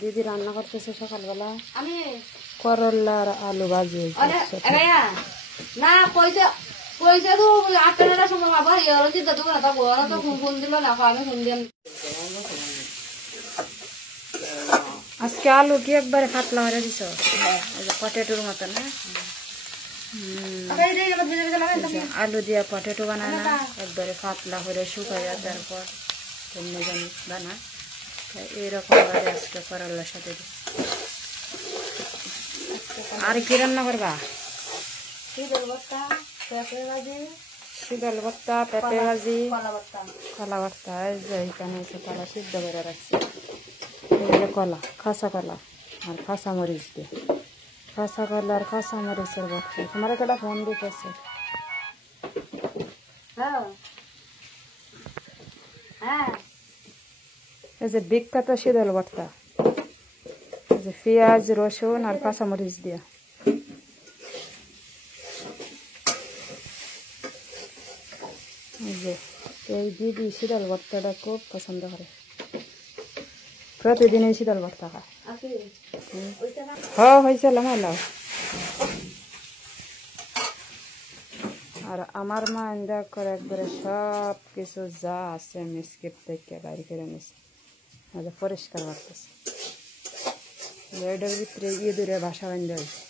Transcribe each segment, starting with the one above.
দিদি রান্না করতেছে সকালবেলা আমি করলা আর আলু ভাজি না পয়সা পয়সা তো 8টার সময় বাবা চিন্তা তো না তো ফোন দিল না আমি ফোন দিলাম আজকে আলু কি একবারে পাতলা হয়ে দিছ পটেটোর মতো না আলু দিয়া পটেটো বানায় না একবারে পাতলা করে শুকাইয়া তারপর এমনি জানি বানায় এইরকম ভাবে আজকে করলার সাথে আর কি রান্না করবা শীতল ভর্তা পেঁপে ভাজি কলা ভর্তা এইখানে এসে কলা সিদ্ধ করে রাখছি এই যে কলা খাসা কলা আর খাসা মরিচ দিয়ে খাসা কলা আর খাসা মরিচের ভর্তা তোমার একটা ফোন দিতেছে এই যে বিখ্যাত শীতল ভর্তা এই যে পেঁয়াজ রসুন আর কাঁচা মরিচ দিয়া এই দিদি শীতল ভর্তাটা খুব পছন্দ করে প্রতিদিন এই শীতল ভর্তা খায় হয়েছে লামাইলাম আর আমার মা এন্দা করে একবারে সব কিছু যা আছে মিসকেপ থেকে বাইরে করে নিছে পরিষ্কার করতেছে এটার ভিতরে ইঁদুরে বাসা বান্ধা হয়েছে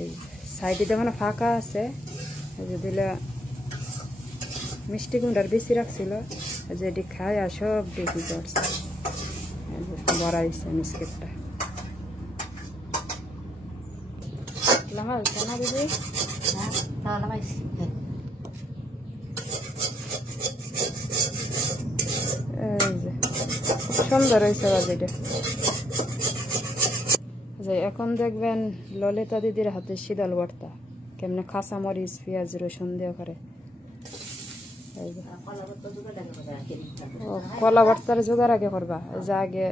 এই সাইডে মানে ফাঁকা আছে দিলে মিষ্টি কুমড়ার বেশি রাখছিল যেটি খায় আর সব দেখি করছে বড়াইছে মিসকেটটা লাগাইছে না দিদি হ্যাঁ লাগাইছি সুন্দর হয়েছে বাজিটা এখন দেখবেন ললিতা দিদির হাতে শীতল ভর্তা কেমনে খাসা মরিচ পেঁয়াজ রসুন দিয়ে করে কলা ভর্তার জোগাড় আগে করবা যে আগে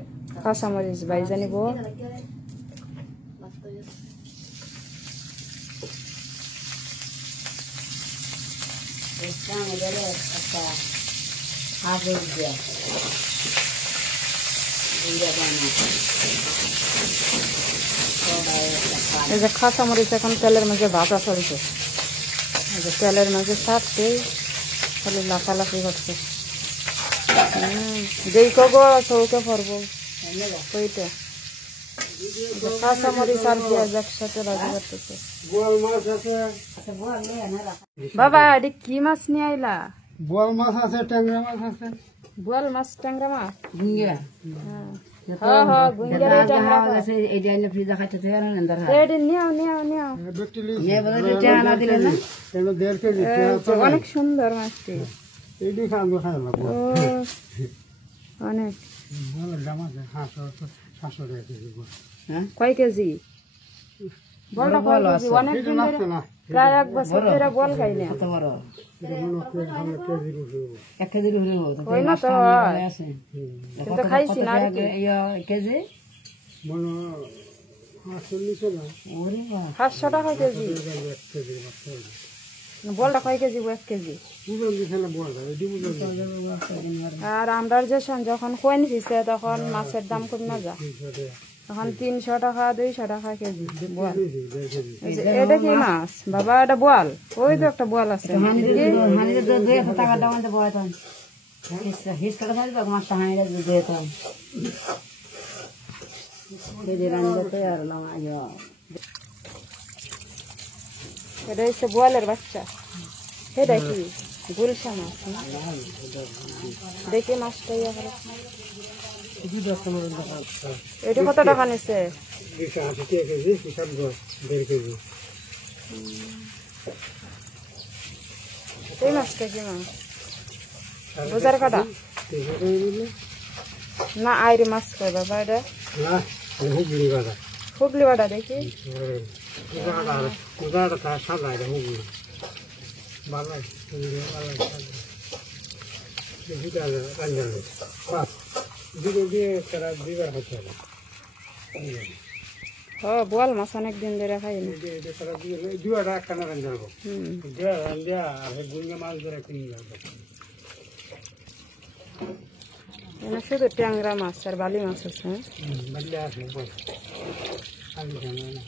কাঁচা মরিচ বাইজা নিব এই যে কাঁচা মরিচ এখন তেলের মাঝে ভাজা চলছে তেলের মাঝে ছাড়ছে খালি লাফালাফি করছে যেই কগো চৌকে পড়বো ওইটা কাঁচা মরিচ আর পেঁয়াজ একসাথে ভাজি করতেছে বাবা এটি কি মাছ নিয়ে আইলা বোয়াল মাছ আছে ট্যাংরা মাছ আছে বোয়াল মাছ ট্যাংরা মাছ গুঙ্গিয়া অনেক সুন্দর মাছটি অনেক কয় কেজি অনেক দিন প্রায় 1 বছর ধরে বল খাই না কিন্তু খাইছি না কেজি 500 টাকা কেজি বলটা কয় কেজি 1 কেজি আর আমরা যখন কইন ফিসে তখন মাছের দাম কম না যা তখন 300 টাকা 200 টাকা কেজি বোয়াল এটা কি মাছ বাবা এটা বোয়াল ওই তো একটা বোয়াল আছে এটা হচ্ছে বোয়ালের বাচ্চা এটা কি গুলশা মাছ দেখি মাছটা এটা কত টাকা নিচ্ছে এই মাছটা কি মাছ বাজার কাটা না আইরি মাছ কয় বাবা এটা হুগলি বাটা দেখি বোয়াল মাছ অনেকদিন ধরে খাই না এখানে শুধু ট্যাংরা মাছ আর বালি মাছ আছে। বাল্যা আছে বল আমি জানি না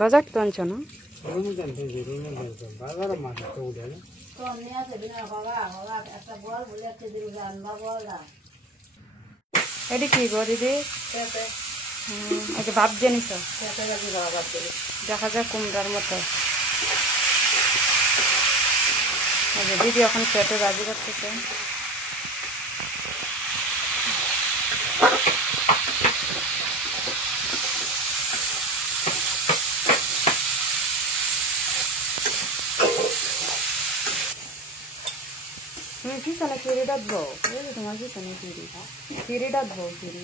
বাজার তো আনছো না? রুমে জানতে যে রুমে জানতে বাজারে মাছ তো উঠে এটি কি গো দিদি? ভাব দিয়ে নিছ, দেখা যায় কুমড়ার মতো। দিদি এখন পেটে বাজি করতেছে। তুমি পিছনে খিরি ডাকবো, তোমার পিছনে খিরি ডাকবো, খিরি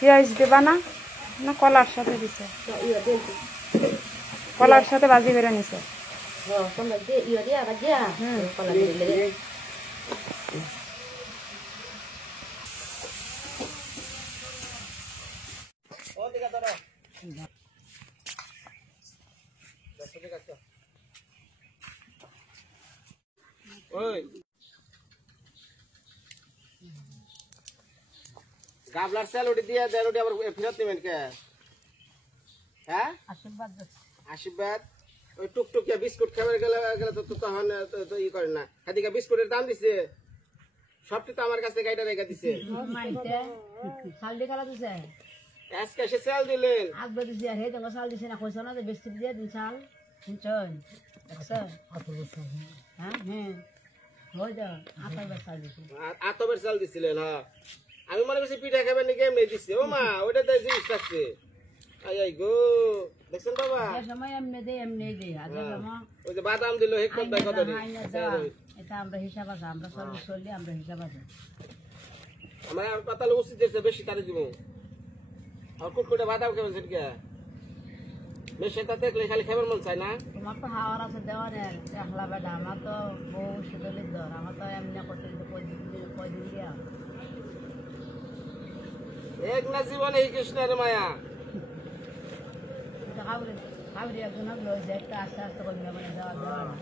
পেঁয়াজ দেবা না? না কলার সাথে দিছে? কলার সাথে ভাজি করে নিছে। গাবলার চাল উঠে দিয়ে দেয় রুটি আবার ফেরত নেবেন কে? হ্যাঁ আশীর্বাদ ওই টুকটুকিয়া বিস্কুট খাবার গেলে তো তখন তো ই করে না। এদিকে বিস্কুটের দাম দিছে, সবটি তো আমার কাছে গাইডা রেখা দিছে। আজকে সে চাল দিলেন আতবের চাল দিছিলেন। হ্যাঁ আমি মনে করছি পিঠা খাবেন নাকি এমনি দিচ্ছে। ও মা ওইটা তো জিনিস থাকছে। আই গো দেখছেন বাবা ওই যে বাদাম দিল হেকমত ভাই কত আমার কথা উচিত দিচ্ছে বেশি তারে দিব। আর কুটকুটে বাদাম খাবেন সেটা মেশাটা দেখলে খালি খাবার মন চায় না। তোমার তো হাওয়ার আছে দেওয়ার একলা বেটা, আমার তো বউ শীতলের দর, আমার তো এমনি করতে কয়দিন দিয়া এক না জীবনে এই কৃষ্ণের মায়া খাবরি একজনক লইছে একটা আস্তে আস্তে করে মানে দেওয়া দেওয়া না।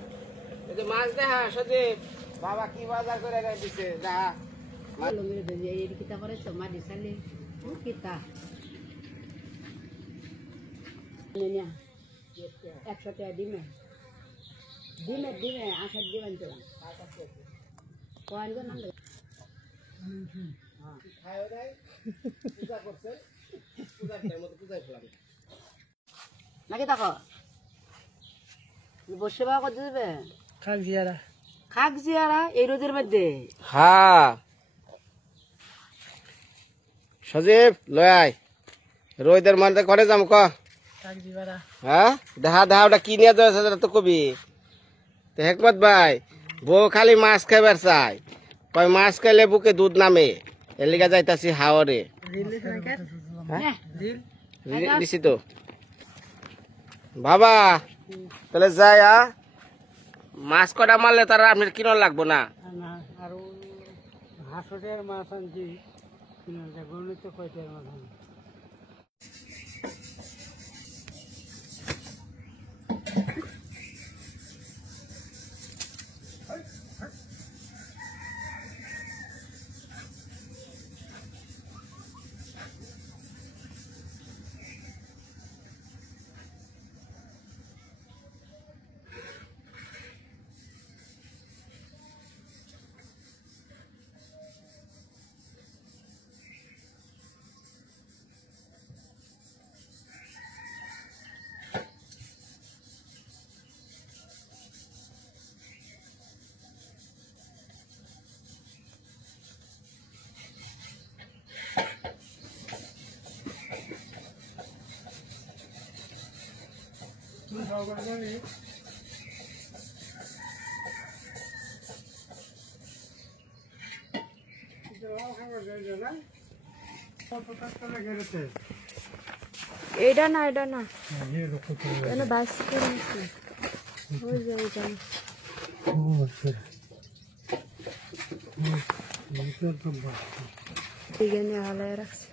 এই যে মাছ দেখা সজে বাবা কি বাজার করে দিছে দেখা লুঙ্গির ধরে এই কিতা করে তো মাটি চালি কিতা 100 টাকা ডিমে আসার দিবেন তো কয়েন নাম নাকি দেখো বসে বা করতে দেবে খাক জিয়ারা এই রোদের মধ্যে। হ্যাঁ সজীব লয় আয় রোদের মধ্যে করে যাম ক। হ্যাঁ দেখা দেখা ওটা কি নিয়ে যাওয়া তো কবি তো হেকমত ভাই বউ খালি মাছ খাইবার চাই, কয় মাছ খাইলে বুকে দুধ নামে, এর লিগা যাইতাছি হাওরে। দিছি তো বাবা তাহলে যাই মাছ কটা মারলে তারা আপনার কিনন লাগবো না। আর 500 টাকার মাছ আনছি গণিত কয়টার মাছ আনছি এটা না এটা না বাইশ করে এখানে হালায় রাখছে।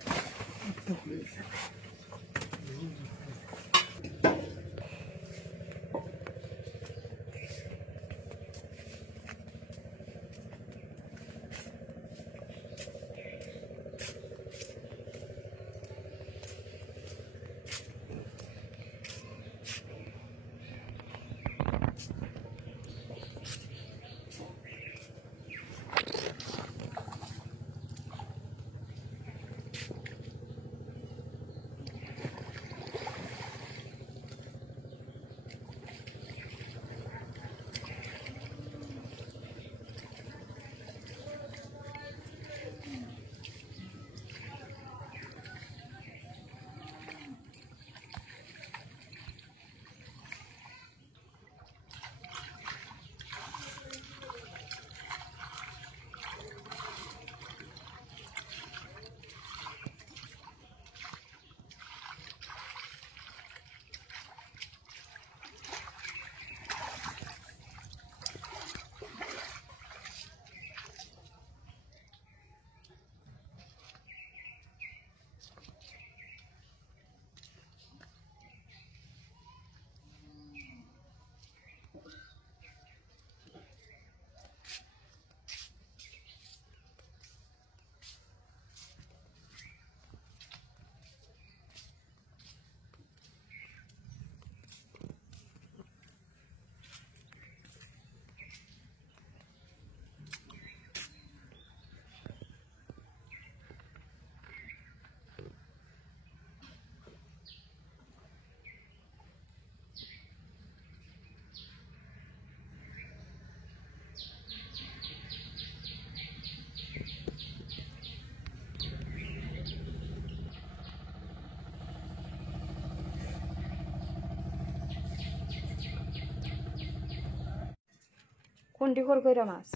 কোনটি কর কইরা মাছ?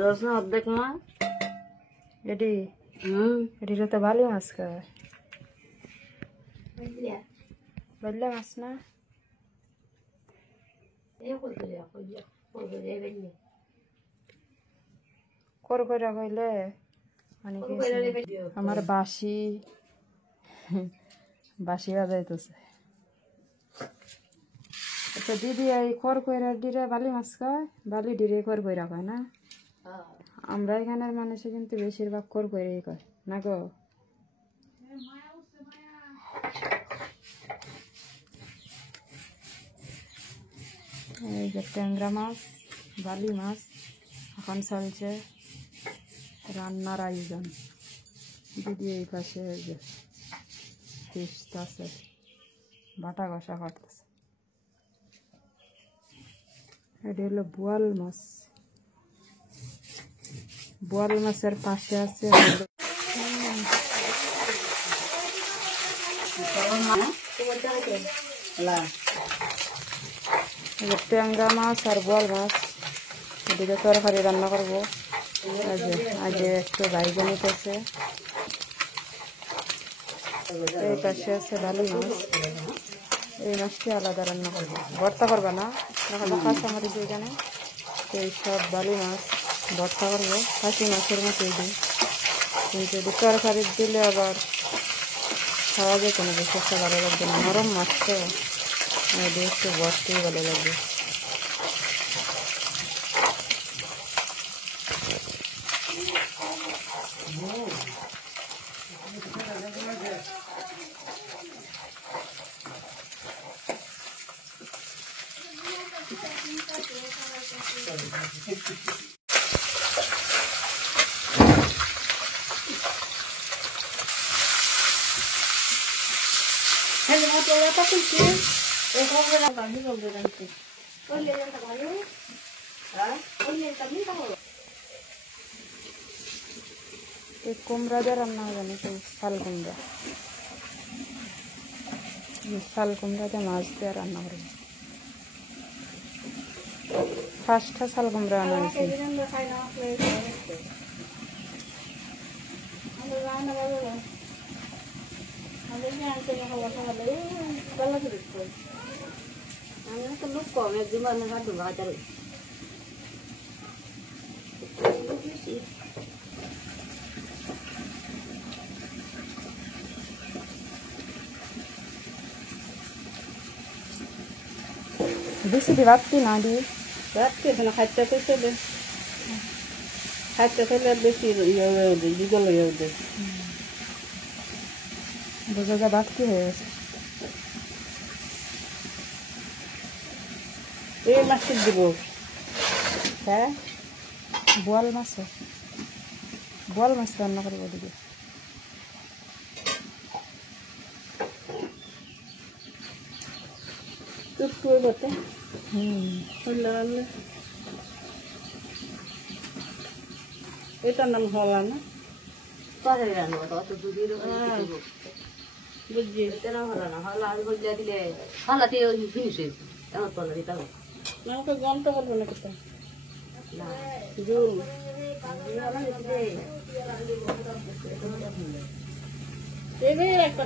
রসুন অর্ধেক মাছ। এটি এটির তো ভালো মাছ খায়। বললে মাছ না কর কইরা কইলে মানে আমার বাসি বাসি বাজাইতেছে। আচ্ছা দিদি এই কর কইরা ডিরে বালি মাছ খায়, বালি ডিরে কর কইরা কয় না? আমরা এখানের মানুষে কিন্তু বেশিরভাগ কর কইরাই কয় না গো। এই যে ট্যাংরা মাছ, বালি মাছ এখন চলছে রান্নার আয়োজন। দিদি এই পাশে যে ফিস্ট আছে, বাটা কষা করতেছে। এটা হলো বোয়াল মাছ। বোয়াল মাছের পাশে আছে ট্যাংরা মাছ আর বোয়াল মাছ। এদিকে তরকারি রান্না করবো। আগে একটু বাইগন নিতেছে। এই পাশে আছে বালি মাছ। এই মাছটি আলাদা রান্না করবো, ভর্তা করবা না কাঁচা মরিচ এখানে। এই সব বালি মাছ ভর্তা করবো খাসি মাছের মতোই দিই, কিন্তু এটি তরকারি দিলে আবার খাওয়া যেত না, বেশি একটা ভালো লাগবে না। নরম মাছ তো একটু ভর্তাই ভালো লাগবে। কুমড়া দিয়ে রান্না হবে নাকি? শাল কুমড়া, শাল কুমড়া দিয়ে মাছ দিয়ে রান্না করবো। ফার্স্টটা শাল কুমড়া আনা হয়েছে। লোক কম, একদিন বেশি দি ভাবতি না দি রাখতে না খাইতে চলে খাইতে খেলে বেশি দিগল হয়ে ওঠে বোঝা যা ভাবতি হয়ে গেছে। এই মাছটি দিব হ্যাঁ বোয়াল মাছ রান্না করবো দিকে। চুপ করে বটে এটার নাম হলা না বুঝছি আমাকে গমটা বলবো না কোথাও জুল এবার একটা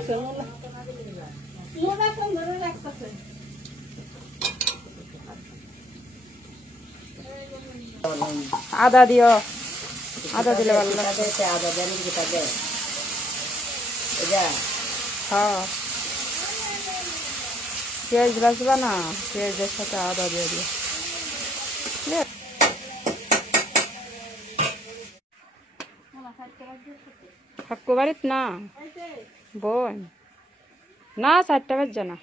আদা দিও, আদা দিলে ভালো লাগে। হ্যাঁ পেঁয়াজ বাজবা না, পেঁয়াজের সাথে আদা দিয়ে দিও। হাক্কু বাড়িত না বোন না 4টা বাজছে না।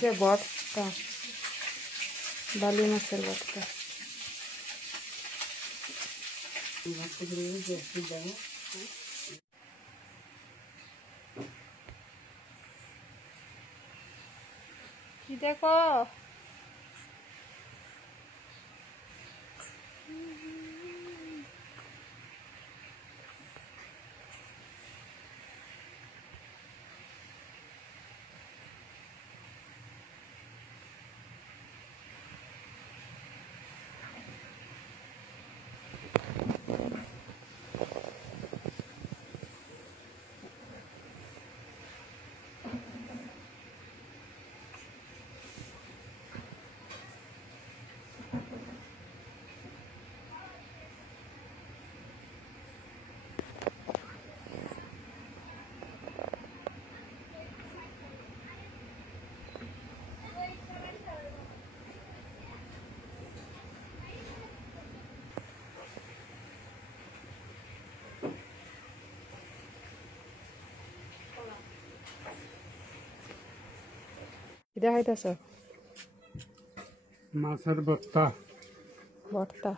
যে ভর্তা বালি মাছের ভর্তা কি দেখো দেখাইতেছ মাছের ভর্তা ভর্তা